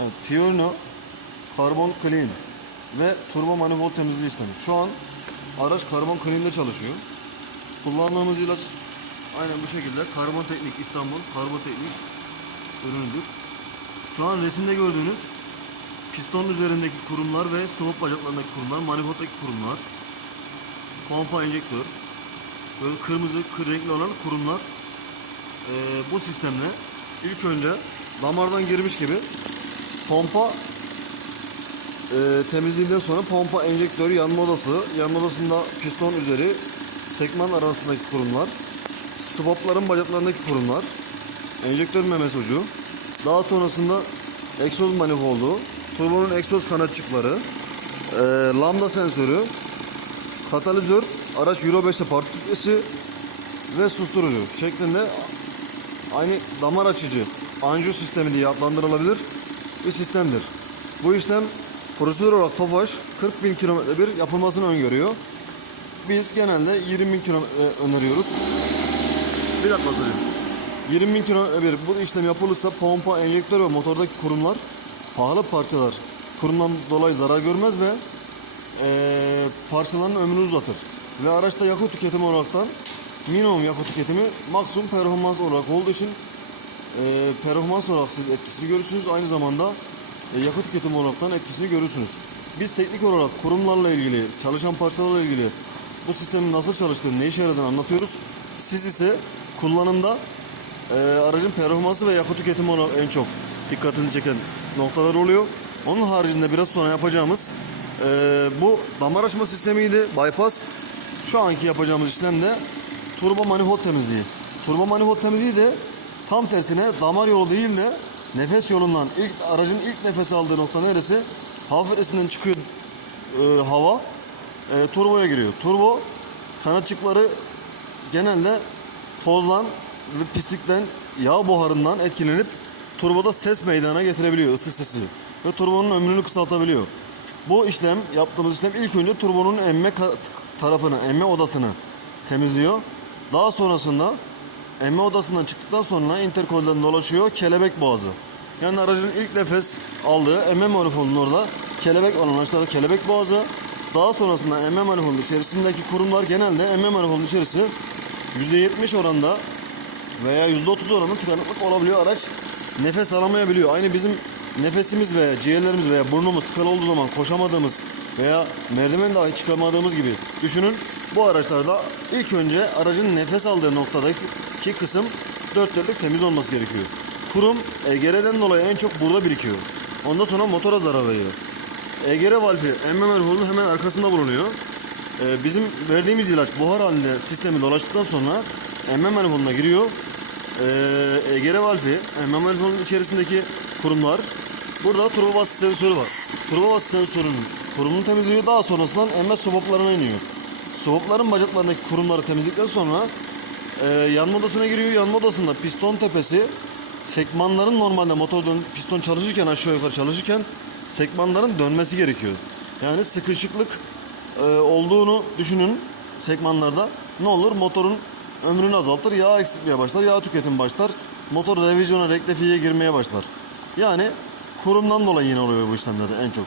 Evet, Fiorino Carbon Clean ve turbo manifold temizliği işlemi. Şu an araç karbon clean'de çalışıyor. Kullandığımız ilaç aynen bu şekilde Karbon Teknik İstanbul Karbon Teknik ürünüdür. Şu an resimde gördüğünüz piston üzerindeki kurumlar ve soğuk bacaklarındaki kurumlar, manifolddaki kurumlar, pompa enjektör, böyle kırmızı kır renkli olan kurumlar Ee, bu sistemle ilk önce damardan girmiş gibi pompa e, temizliğinden sonra pompa enjektör yanma odası, yanma odasında piston üzeri sekman arasındaki kurumlar, swapların bacaklarındaki kurumlar, enjektör memesi ucu, daha sonrasında egzoz manifoldu, turbonun egzoz kanatçıkları, e, lambda sensörü, katalizör, araç Euro 5'te parti ve susturucu şeklinde aynı damar açıcı anjiyo sistemi diye adlandırılabilir bir sistemdir. Bu işlem prosedür olarak TOFAŞ 40 bin kilometre bir yapılmasını öngörüyor. Biz genelde 20 bin kilometre öneriyoruz. Bir dakika söyleyeyim. 20 bin kilometre bir bu işlem yapılırsa pompa, enjektör ve motordaki kurumlar pahalı parçalar kurumdan dolayı zarar görmez ve eee parçaların ömrünü uzatır. Ve araçta yakıt tüketimi olaraktan minimum yakıt tüketimi maksimum performans olarak olduğu için eee performans olarak siz etkisini görürsünüz. Aynı zamanda e, yakıt tüketimi olaraktan etkisini görürsünüz. Biz teknik olarak kurumlarla ilgili, çalışan parçalarla ilgili bu sistemin nasıl çalıştığını, ne işe yaradığını anlatıyoruz. Siz ise kullanımda e, aracın performansı ve yakıt tüketimi olarak en çok dikkatinizi çeken noktalar oluyor. Onun haricinde biraz sonra yapacağımız e, bu damar açma sistemiydi, bypass. Şu anki yapacağımız işlem de turbo manifold temizliği. Turbo manifold temizliği de tam tersine damar yolu değil de nefes yolundan ilk aracın ilk nefes aldığı nokta neresi? Hava filtresinden çıkıyor e, hava e, turboya giriyor. Turbo kanatçıkları genelde tozdan ve pislikten yağ buharından etkilenip turboda ses meydana getirebiliyor ıslık sesi ve turbonun ömrünü kısaltabiliyor. Bu işlem yaptığımız işlem ilk önce turbonun emme tarafını, emme odasını temizliyor. Daha sonrasında emme odasından çıktıktan sonra interkolden dolaşıyor kelebek boğazı. Yani aracın ilk nefes aldığı emme manifoldunun orada kelebek olan araçlarda kelebek boğazı. Daha sonrasında emme manifoldun içerisindeki kurumlar genelde emme manifoldun içerisi %70 oranda veya %30 oranında tıkanıklık olabiliyor. Araç nefes alamayabiliyor. Aynı bizim nefesimiz veya ciğerlerimiz veya burnumuz tıkalı olduğu zaman koşamadığımız veya merdiven dahi çıkamadığımız gibi düşünün. Bu araçlarda ilk önce aracın nefes aldığı noktadaki kısım dört dörtlük temiz olması gerekiyor. Kurum EGR'den dolayı en çok burada birikiyor. Ondan sonra motora zarar veriyor. EGR valfi emme manifoldunun hemen arkasında bulunuyor. Ee, bizim verdiğimiz ilaç buhar halinde sistemi dolaştıktan sonra emme manifolduna giriyor. Ee, EGR valfi, emme manifoldunun içerisindeki kurumlar. Burada turbo bas sensörü var. Turbo bas sensörünün kurumunu temizliyor. Daha sonrasında emme swaplarına iniyor. Swapların bacaklarındaki kurumları temizledikten sonra e, yanma odasına giriyor. Yanma odasında piston tepesi sekmanların normalde motor dön, piston çalışırken aşağı yukarı çalışırken sekmanların dönmesi gerekiyor. Yani sıkışıklık e, olduğunu düşünün sekmanlarda. Ne olur motorun ömrünü azaltır, yağ eksiltmeye başlar, yağ tüketim başlar. Motor revizyona, rektifiye girmeye başlar. Yani kurumdan dolayı yine oluyor bu işlemlerde en çok.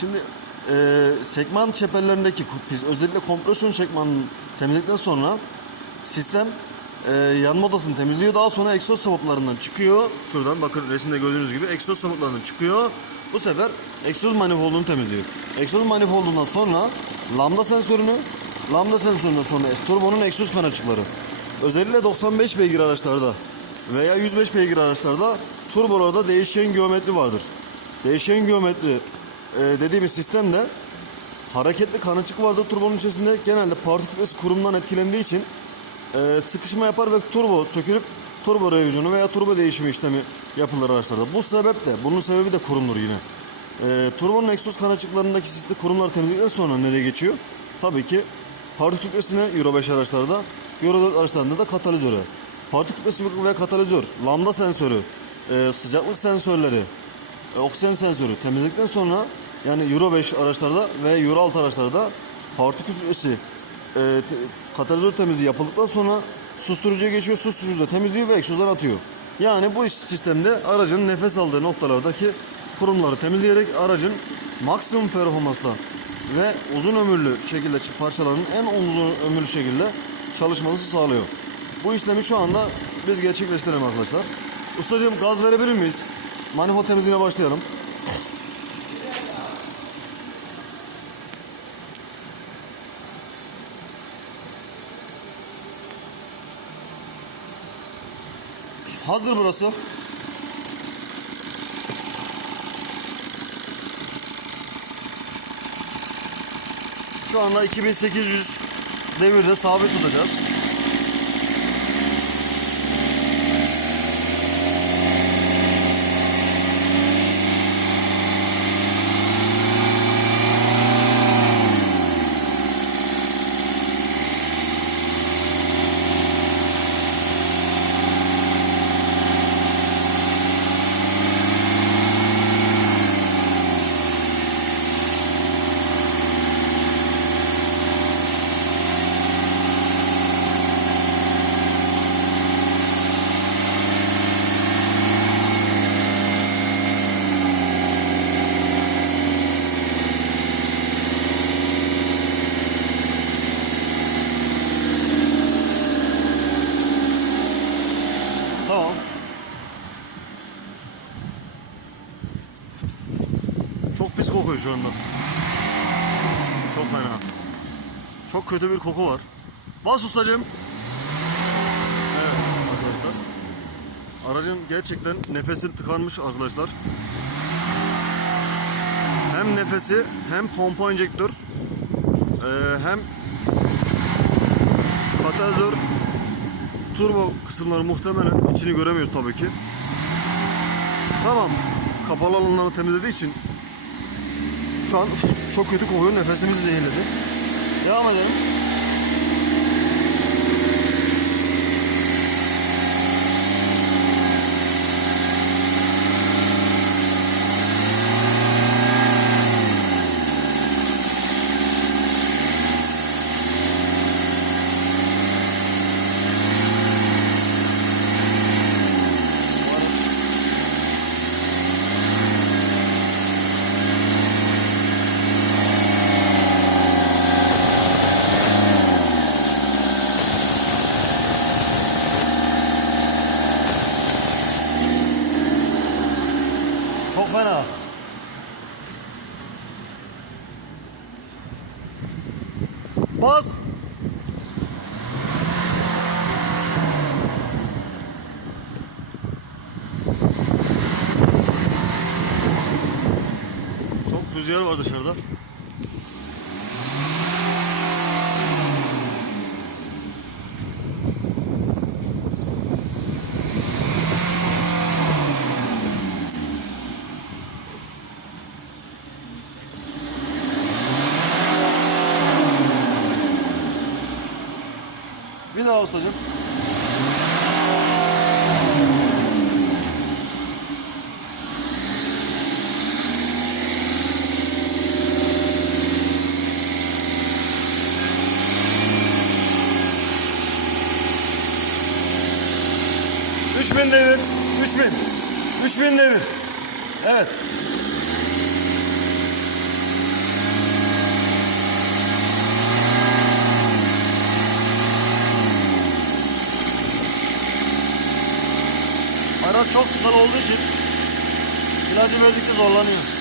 Şimdi e, sekman çeperlerindeki ku- özellikle kompresyon sekmanını temizledikten sonra sistem e, yanma odasını temizliyor. Daha sonra egzoz sıvaplarından çıkıyor. Şuradan bakın resimde gördüğünüz gibi egzoz sıvaplarından çıkıyor. Bu sefer egzoz manifoldunu temizliyor. Egzoz manifoldundan sonra lambda sensörünü, lambda sensöründen sonra turbonun egzoz kanatçıkları. Özellikle 95 beygir araçlarda veya 105 beygir araçlarda turbolarda değişen geometri vardır. Değişen geometri e, dediğimiz sistemde hareketli kanatçık vardır turbonun içerisinde. Genelde parti filtresi kurumdan etkilendiği için e, sıkışma yapar ve turbo sökülüp turbo revizyonu veya turbo değişimi işlemi yapılır araçlarda. Bu sebeple, bunun sebebi de kurumdur yine. E, turbonun egzoz kanatçıklarındaki sistem kurumlar temizledikten sonra nereye geçiyor? Tabii ki parti filtresine Euro 5 araçlarda, Euro 4 araçlarında da katalizöre. Parti filtresi ve katalizör, lambda sensörü, e, sıcaklık sensörleri, e, oksijen sensörü temizledikten sonra yani Euro 5 araçlarda ve Euro 6 araçlarda partikül filtresi e, katalizör temizliği yapıldıktan sonra susturucuya geçiyor. Susturucu da temizliyor ve egzozdan atıyor. Yani bu sistemde aracın nefes aldığı noktalardaki kurumları temizleyerek aracın maksimum performansla ve uzun ömürlü şekilde parçaların en uzun ömürlü şekilde çalışmasını sağlıyor. Bu işlemi şu anda biz gerçekleştirelim arkadaşlar. Ustacığım gaz verebilir miyiz? Manifold temizliğine başlayalım. Hazır burası. Şu anda 2800 devirde sabit tutacağız. Tamam. Çok pis kokuyor şu anda. Çok fena. Çok kötü bir koku var. Bas ustacığım. Evet arkadaşlar. Aracın gerçekten nefesi tıkanmış arkadaşlar. Hem nefesi hem pompa enjektör eee, hem katalizör turbo kısımları muhtemelen içini göremiyoruz tabii ki. Tamam. Kapalı alanları temizlediği için şu an çok kötü kokuyor. Nefesimizi zehirledi. Devam edelim. Çok fena. Bas. Çok rüzgar var dışarıda. Daha ustacığım. Üç bin devir. Üç bin. Üç bin devir. Evet. Araç çok güzel olduğu için ilacı verdikçe zorlanıyor.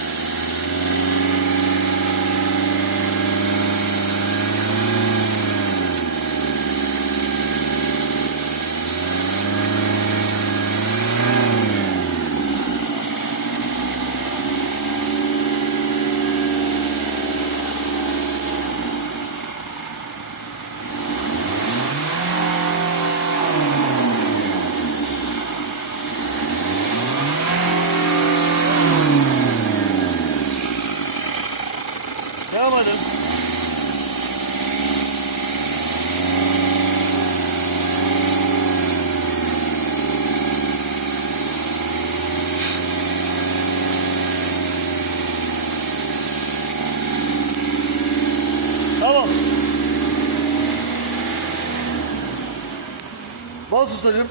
Bas ustacığım.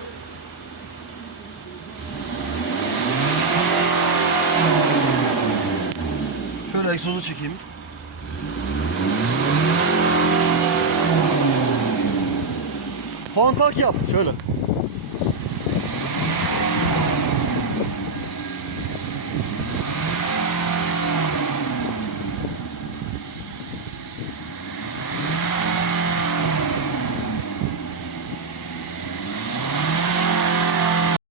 Şöyle egzozu çekeyim. fantak yap şöyle.